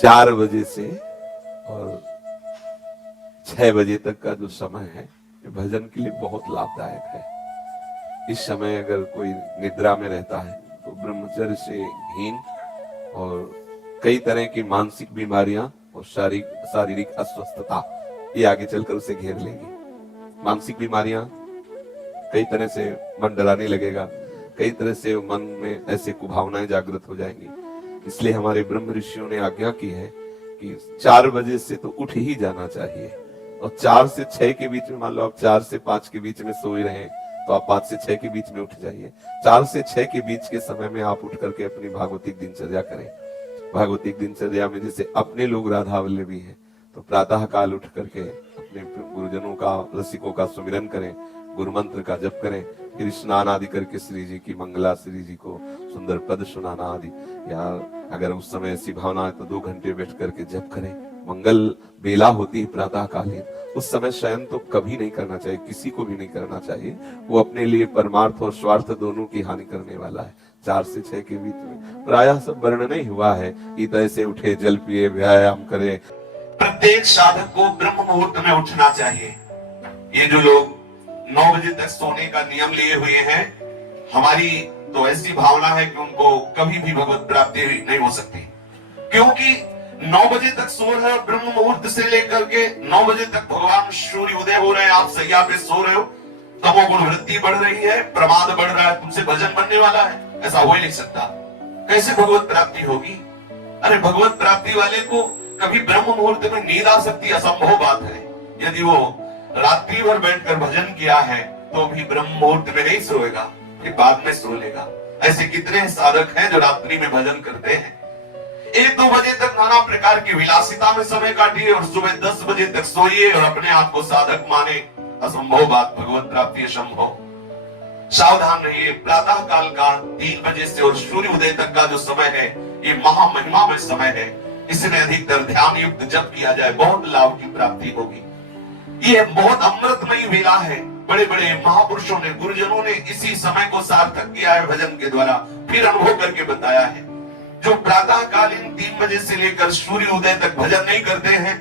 4 बजे से और 6 बजे तक का जो समय है ये भजन के लिए बहुत लाभदायक है। इस समय अगर कोई निद्रा में रहता है तो ब्रह्मचर्य से हीन और कई तरह की मानसिक बीमारियां और शारीरिक अस्वस्थता ये आगे चलकर उसे घेर लेगी। मानसिक बीमारियां, कई तरह से मन डराने लगेगा, कई तरह से मन में ऐसे कुभावनाएं जागृत हो जाएंगी। इसलिए हमारे ब्रह्म ऋषियों ने आज्ञा की है कि 4 बजे से तो उठ ही जाना चाहिए और 4 से 6 के बीच में, मान लो आप 4 से 5 के बीच में सोए रहे तो आप 5 से 6 के बीच में उठ जाइए। 4 से 6 के बीच के समय में आप उठ करके अपनी भागवतिक दिनचर्या करें। भागवतिक दिनचर्या में जैसे अपने लोग राधावल्लभी हैं तो प्रातः काल उठ करके अपने गुरुजनों का, रसिकों का सुमिरन करें, गुरु मंत्र का जप करें, फिर स्नान आदि करके श्री जी की मंगला, श्री जी को सुंदर पद सुनाना आदि, या अगर उस समय ऐसी भावना है तो 2 घंटे बैठ करके जप करें। मंगल बेला होती है प्रातः कालीन, उस समय शयन तो कभी नहीं करना चाहिए, किसी को भी नहीं करना चाहिए। वो अपने लिए परमार्थ और स्वार्थ दोनों की हानि करने वाला है। 4 से 6 के बीच में प्रायः सब वर्णन नहीं हुआ है कि ऐसे उठे, जल पिए, व्यायाम करे। प्रत्येक साधक को ब्रह्म मुहूर्त में उठना चाहिए। ये जो लोग 9 बजे तक सोने का नियम लिए हुए हैं, हमारी तो ऐसी भावना है कि उनको कभी भी भगवत प्राप्ति नहीं हो सकती, क्योंकि 9 बजे तक सो रहे हो, ब्रह्म मुहूर्त से लेकर के 9 बजे तक भगवान सूर्य उदय हो रहे हैं, आप सैया पे सो रहे हो, तमोगुण वृत्ति बढ़ रही है, प्रमाद बढ़ रहा है, तुमसे भजन बनने वाला है, ऐसा हो ही नहीं सकता। कैसे भगवत प्राप्ति होगी? अरे भगवत प्राप्ति वाले को कभी ब्रह्म मुहूर्त में नींद आ सकती, असंभव बात है। यदि वो रात्रि भर बैठकर भजन किया है तो भी ब्रह्म मुहूर्त में नहीं सोएगा, ये बाद में सो लेगा। ऐसे कितने साधक हैं जो रात्रि में भजन करते हैं। 1-2 बजे तक नाना प्रकार की विलासिता में समय काटिए और सुबह 10 बजे तक सोइए और अपने आप को साधक माने, असंभव बात, भगवत प्राप्ति असंभव। सावधान रहिए। प्रातः काल का 3 बजे से और सूर्य उदय तक का जो समय है ये महामहिमा में समय है। इसमें अधिकतर ध्यान युक्त जप किया जाए, बहुत लाभ की प्राप्ति होगी। ये बहुत अमृतमयी वेला है। बड़े बड़े महापुरुषों ने, गुरुजनों ने इसी समय को सार्थक किया है भजन के द्वारा, फिर अनुभव करके बताया है। जो प्रातः कालीन 3 बजे से लेकर सूर्य उदय तक भजन नहीं करते हैं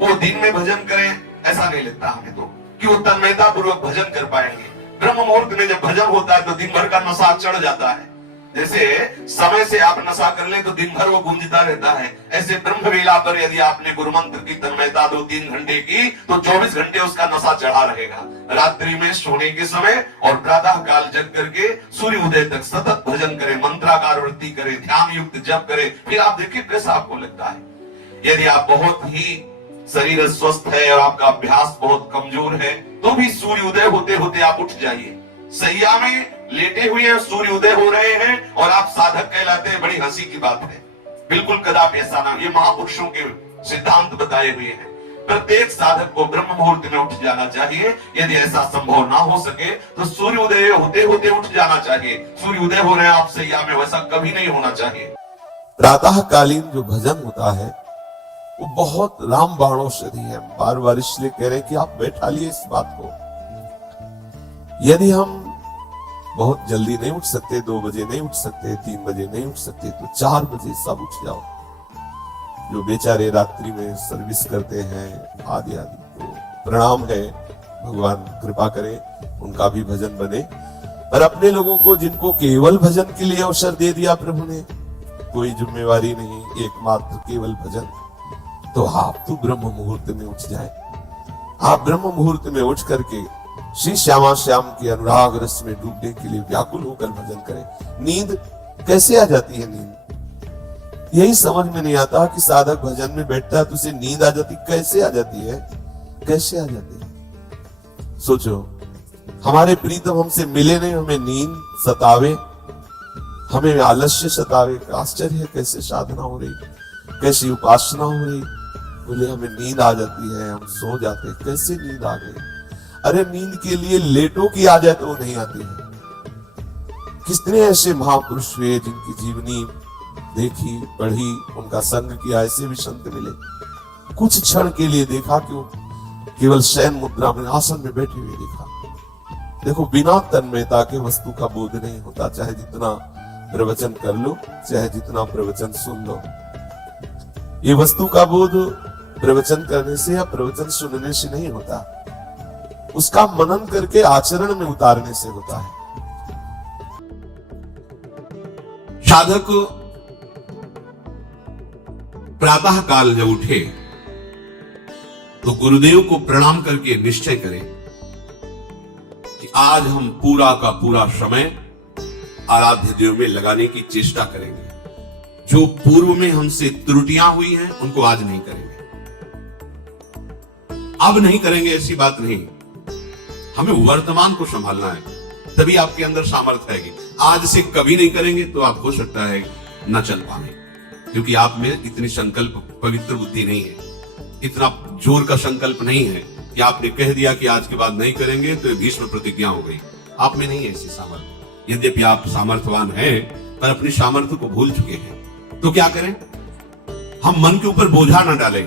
वो दिन में भजन करें, ऐसा नहीं लगता हमें तो कि वो तन्मयता पूर्वक भजन कर पाएंगे। ब्रह्म मुहूर्त में जब भजन होता है तो दिन भर का नशा चढ़ जाता है। जैसे समय से आप नशा कर ले तो दिन भर वो गूंजता रहता है, ऐसे ब्रह्म वेला पर यदि आपने गुरु मंत्र की तन्मयता 2-3 घंटे की तो 24 घंटे उसका नशा चढ़ा रहेगा। रात्रि में सोने के समय और प्रातः काल जग करके सूर्य उदय तक सतत भजन करें, मंत्राकार वृत्ति करें, ध्यान युक्त जप करें, फिर आप देखिए कैसा आपको लगता है। यदि आप बहुत ही शरीर स्वस्थ है और आपका अभ्यास बहुत कमजोर है तो भी सूर्य उदय होते होते आप उठ जाइए। सैया में लेटे हुए हैं, सूर्य उदय हो रहे हैं और आप साधक कहलाते हैं, बड़ी हंसी की बात है। बिल्कुल कदापि ऐसा ना, ये महापुरुषों के सिद्धांत बताए हुए हैं। प्रत्येक साधक को ब्रह्म मुहूर्त में उठ जाना चाहिए। यदि ऐसा संभव ना हो सके तो सूर्य उदय होते होते उठ जाना चाहिए। सूर्य उदय हो रहे हैं आप सैया में, वैसा कभी नहीं होना चाहिए। प्रातः कालीन जो भजन होता है वो बहुत रामबाण औषधि है। बार बार इसलिए कह रहे हैं कि आप बैठा लिए इस बात को। यदि हम बहुत जल्दी नहीं उठ सकते, 2 बजे नहीं उठ सकते, 3 बजे नहीं उठ सकते, तो 4 बजे सब उठ जाओ। जो बेचारे रात्रि में सर्विस करते हैं आदि आदि, तो प्रणाम है, भगवान कृपा करें उनका भी भजन बने। पर अपने लोगों को जिनको केवल भजन के लिए अवसर दे दिया प्रभु ने, कोई जिम्मेवारी नहीं, एकमात्र केवल भजन, तो आप तो ब्रह्म मुहूर्त में उठ जाए। आप ब्रह्म मुहूर्त में उठ करके श्री श्यामा श्याम के अनुराग रस में डूबने के लिए व्याकुल होकर भजन करें। नींद कैसे आ जाती है? नींद यही समझ में नहीं आता कि साधक भजन में बैठता है तो उसे नींद आ जाती, कैसे आ जाती है, कैसे आ जाती है? सोचो, हमारे प्रीतम हमसे मिले नहीं, हमें नींद सतावे, हमें आलस्य सतावे। आश्चर्य है, कैसे साधना हो रही, कैसी उपासना हो रही, बोले हमें नींद आ जाती है, हम सो जाते, कैसे नींद आ गई? अरे नींद के लिए लेटो की आ जाए तो नहीं आती है। कितने ऐसे महापुरुष हुए जिनकी जीवनी देखी, पढ़ी, उनका संग किया, ऐसे भी संत मिले। कुछ क्षण के लिए देखा, क्यों केवल शयन मुद्रा में आसन में बैठे हुए देखा। देखो, बिना तन्मयता के वस्तु का बोध नहीं होता, चाहे जितना प्रवचन कर लो, चाहे जितना प्रवचन सुन लो। ये वस्तु का बोध प्रवचन करने से या प्रवचन सुनने से नहीं होता, उसका मनन करके आचरण में उतारने से होता है। साधक प्रातः काल जब उठे तो गुरुदेव को प्रणाम करके निश्चय करें कि आज हम पूरा का पूरा समय आराध्य देव में लगाने की चेष्टा करेंगे। जो पूर्व में हमसे त्रुटियां हुई हैं उनको आज नहीं करेंगे, अब नहीं करेंगे ऐसी बात नहीं। हमें वर्तमान को संभालना है, तभी आपके अंदर सामर्थ्य आएगी। आज से कभी नहीं करेंगे तो आप हो सकता है न चल पाए, क्योंकि आप में इतनी संकल्प पवित्र बुद्धि नहीं है, इतना जोर का संकल्प नहीं है कि आपने कह दिया कि आज के बाद नहीं करेंगे तो भीष्म प्रतिज्ञा हो गई। आप में नहीं है ऐसी सामर्थ्य। यद्यपि आप सामर्थ्यवान हैं पर अपनी सामर्थ्य को भूल चुके हैं। तो क्या करें? हम मन के ऊपर बोझा न डालें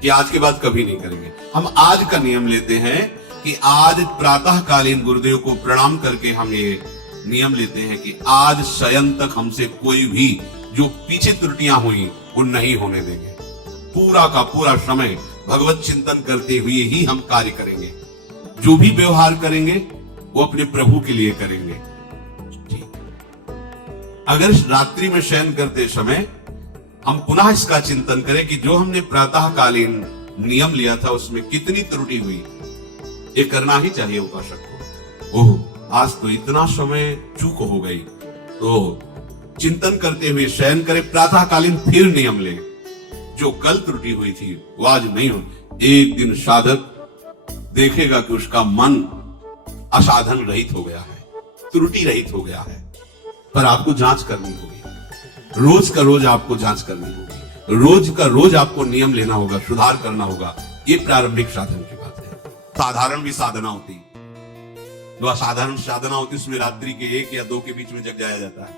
कि आज के बाद कभी नहीं करेंगे। हम आज का नियम लेते हैं कि आज प्रातः कालीन गुरुदेव को प्रणाम करके हम ये नियम लेते हैं कि आज शयन तक हमसे कोई भी जो पीछे त्रुटियां हुई वो नहीं होने देंगे। पूरा का पूरा समय भगवत चिंतन करते हुए ही हम कार्य करेंगे। जो भी व्यवहार करेंगे वो अपने प्रभु के लिए करेंगे। अगर रात्रि में शयन करते समय हम पुनः इसका चिंतन करें कि जो हमने प्रातः कालीन नियम लिया था उसमें कितनी त्रुटि हुई, ये करना ही चाहिए उपासक को। ओह, आज तो इतना समय चूक हो गई, तो चिंतन करते हुए शयन करें, प्रातः कालीन फिर नियम ले। जो कल त्रुटि हुई थी वो आज नहीं हो। एक दिन साधक देखेगा कि उसका मन असाधन रहित हो गया है, त्रुटि रहित हो गया है। पर आपको जांच करनी होगी, रोज का रोज आपको जांच करनी होगी, रोज का रोज आपको नियम लेना होगा, सुधार करना होगा। ये प्रारंभिक साधन की बात है। साधारण भी साधना होती, जो असाधारण साधना होती उसमें रात्रि के 1 या 2 के बीच में जग जाया जाता है।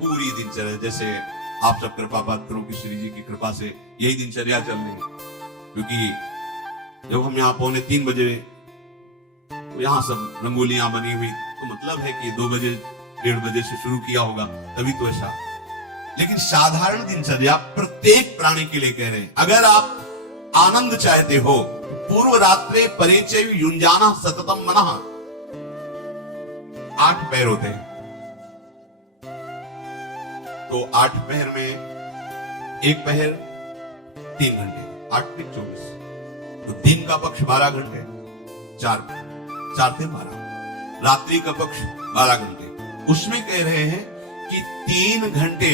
पूरी दिनचर्या, जैसे आप सब कृपा पात्रों की श्री जी की कृपा से यही दिनचर्या चल रही, क्योंकि जब हम यहाँ 2:45 बजे तो यहाँ सब रंगोलियां बनी हुई, तो मतलब है कि 2 बजे 1:30 बजे से शुरू किया होगा, तभी तो ऐसा। लेकिन साधारण दिनचर्या प्रत्येक प्राणी के लिए कह रहे हैं। अगर आप आनंद चाहते हो, पूर्व रात्रे परिचय युंजाना सततम मनः। 8 पैर होते हैं, तो 8 पहर में 1 पहर 3 घंटे, 8 × 24, तो दिन का पक्ष 12 घंटे, 4 से 12, रात्रि का पक्ष 12 घंटे। उसमें कह रहे हैं कि 3 घंटे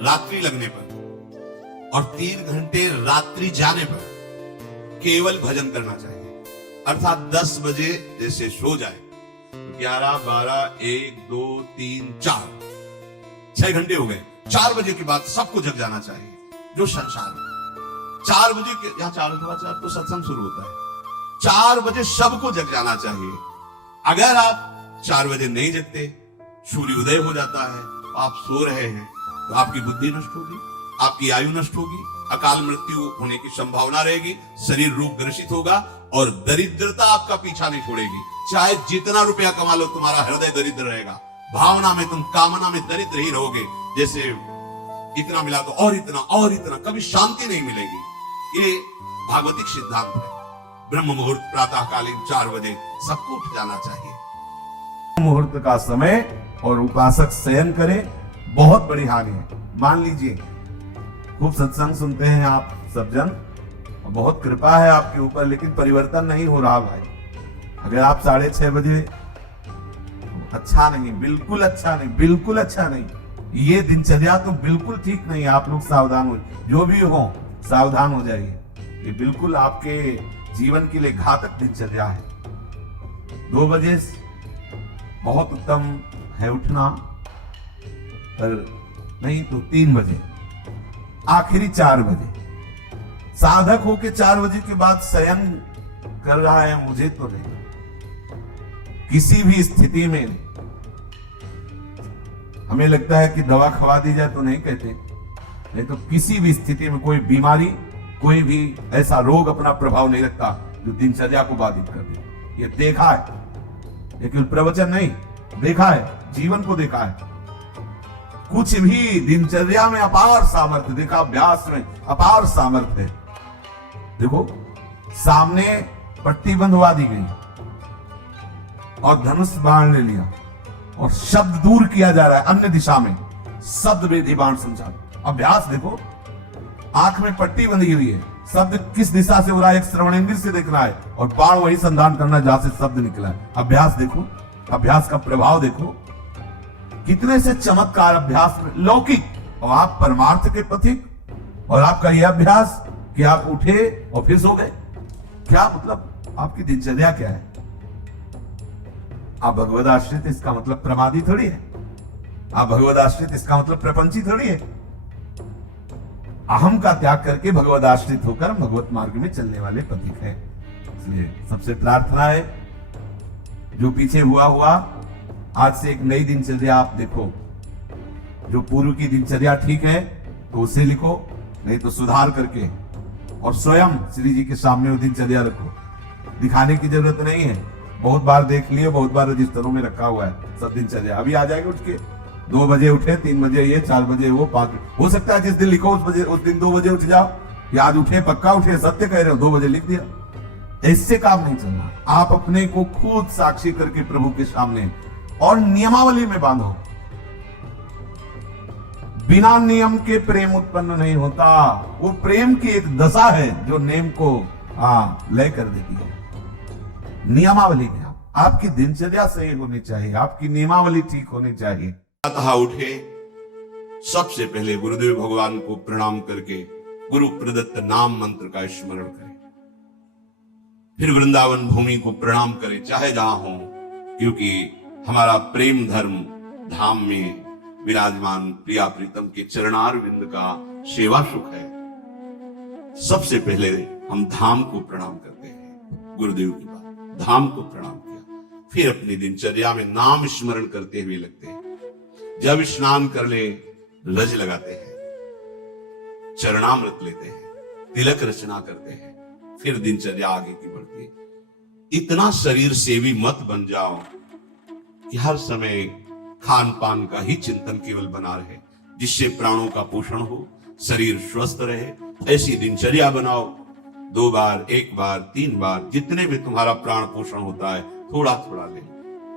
रात्रि लगने पर और 3 घंटे रात्रि जाने पर केवल भजन करना चाहिए। अर्थात 10 बजे जैसे सो जाए, 11, 12, 1, 2, 3, 4, 6 घंटे हो गए। 4 बजे के बाद सबको जग जाना चाहिए। जो संसार 4 बजे के, यहाँ 4:15 तो सत्संग शुरू होता है, 4 बजे सबको जग जाना चाहिए। अगर आप 4 बजे नहीं जगते, सूर्योदय हो जाता है, आप सो रहे हैं, तो आपकी बुद्धि नष्ट होगी, आपकी आयु नष्ट होगी, अकाल मृत्यु होने की संभावना रहेगी, शरीर रूप ग्रसित होगा और दरिद्रता आपका पीछा नहीं छोड़ेगी। चाहे जितना रुपया कमा लो, तुम्हारा हृदय दरिद्र रहेगा। भावना में तुम कामना में दरिद्र ही रहोगे, जैसे इतना मिला तो और इतना और इतना, कभी शांति नहीं मिलेगी। ये भागवतिक सिद्धांत है। ब्रह्म मुहूर्त प्रातः कालीन 4 बजे सबको उठ जाना चाहिए। मुहूर्त का समय और उपासक शयन करे, बहुत बड़ी हानि है। मान लीजिए खूब सत्संग सुनते हैं आप सब जन, बहुत कृपा है आपके ऊपर, लेकिन परिवर्तन नहीं हो रहा भाई। अगर आप 6:30 बजे, अच्छा नहीं, बिल्कुल अच्छा नहीं, बिल्कुल अच्छा नहीं। ये दिनचर्या तो बिल्कुल ठीक नहीं है। आप लोग सावधान हो, जो भी हो सावधान हो जाइए। ये बिल्कुल आपके जीवन के लिए घातक दिनचर्या है। 2 बजे बहुत उत्तम है उठना, पर नहीं तो 3 बजे, आखिरी 4 बजे। साधक होके 4 बजे के बाद शयन कर रहा है, मुझे तो नहीं, किसी भी स्थिति में। हमें लगता है कि दवा खवा दी जाए तो नहीं कहते, नहीं तो किसी भी स्थिति में कोई बीमारी, कोई भी ऐसा रोग अपना प्रभाव नहीं रखता जो दिनचर्या को बाधित कर दे। ये देखा है, लेकिन प्रवचन नहीं, देखा है, जीवन को देखा है। कुछ भी दिनचर्या में अपार सामर्थ्य, देखा अभ्यास में अपार सामर्थ्य। देखो सामने पट्टी बंधवा दी गई और धनुष बाण ले लिया और शब्द दूर किया जा रहा है अन्य दिशा में, शब्द वेदी बाण संचार। अभ्यास देखो, आंख में पट्टी बंधी हुई है, शब्द किस दिशा से हो रहा है एक श्रवणेंद्र से देखना है और बाण वही संधान करना जहां से शब्द निकला है। अभ्यास देखो, अभ्यास का प्रभाव देखो, कितने से चमत्कार अभ्यास में लौकिक। और आप परमार्थ के पथिक, और आपका यह अभ्यास कि आप उठे और फिर सो गए। क्या मतलब आपकी दिनचर्या क्या है? आप भगवद आश्रित, इसका मतलब प्रमादी थोड़ी है। आप भगवद आश्रित, इसका मतलब प्रपंची थोड़ी है। अहम का त्याग करके भगवद आश्रित होकर भगवत मार्ग में चलने वाले पथिक है। इसलिए सबसे प्रार्थना है, जो पीछे हुआ आज से एक नई दिनचर्या आप देखो। जो पूर्व की दिनचर्या ठीक है तो उसे लिखो, नहीं तो सुधार करके और स्वयं श्री जी के सामने वो दिनचर्या रखो। दिखाने की जरूरत नहीं है, बहुत बार देख लिए, बहुत बार रजिस्टरों में रखा हुआ है सब दिनचर्या। अभी आ जाएगा उठ के 2 बजे उठे, 3 बजे ये, 4 बजे वो, 5 हो सकता है जिस दिन लिखो उस दिन 2 बजे उठ जाओ, या आज उठे पक्का उठे, सत्य कह रहे हो 2 बजे लिख दिया। इससे काम नहीं चलना। आप अपने को खुद साक्षी करके प्रभु के सामने और नियमावली में बांधो। बिना नियम के प्रेम उत्पन्न नहीं होता। वो प्रेम की एक दशा है जो नेम को लय कर देती है। नियमावली में आपकी दिनचर्या सही होनी चाहिए, आपकी नियमावली ठीक होनी चाहिए। अतः उठे, सबसे पहले गुरुदेव भगवान को प्रणाम करके गुरु प्रदत्त नाम मंत्र का स्मरण करें। फिर वृंदावन भूमि को प्रणाम करें, चाहे जहां हो, क्योंकि हमारा प्रेम धर्म धाम में विराजमान प्रिया प्रीतम के चरणार विंद का सेवा सुख है। सबसे पहले हम धाम को प्रणाम करते हैं। गुरुदेव की बात, धाम को प्रणाम किया, फिर अपनी दिनचर्या में नाम स्मरण करते हुए लगते हैं। जब स्नान कर ले, रज लगाते हैं, चरणामृत लेते हैं, तिलक रचना करते हैं, फिर दिनचर्या आगे की बढ़ती है। इतना शरीर सेवी मत बन जाओ कि हर समय खान पान का ही चिंतन केवल बना रहे, जिससे प्राणों का पोषण हो, शरीर स्वस्थ रहे। ऐसी दिनचर्या बनाओ। 2 बार, 1 बार, 3 बार, जितने में तुम्हारा प्राण पोषण होता है थोड़ा थोड़ा ले,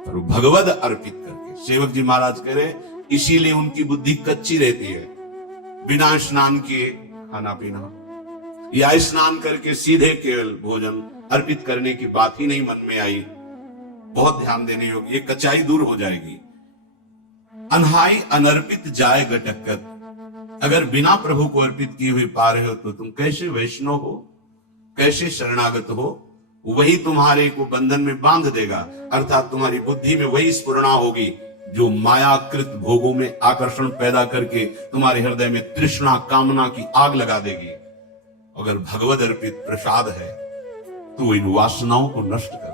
पर भगवद अर्पित करके। सेवक जी महाराज कह रहे, इसीलिए उनकी बुद्धि कच्ची रहती है। बिना स्नान किए खाना पीना या स्नान करके सीधे केवल भोजन अर्पित करने की बात ही नहीं मन में आई। बहुत ध्यान देने योग्य, ये कच्चाई दूर हो जाएगी। अनहाई अनर्पित जाए गटकत। अगर बिना प्रभु को अर्पित किए हुए पा रहे हो तो तुम कैसे वैष्णव हो, कैसे शरणागत हो? वही तुम्हारे को बंधन में बांध देगा, अर्थात तुम्हारी बुद्धि में वही स्फुरणा होगी जो मायाकृत भोगों में आकर्षण पैदा करके तुम्हारे हृदय में तृष्णा कामना की आग लगा देगी। अगर भगवद अर्पित प्रसाद है तो इन वासनाओं को नष्ट कर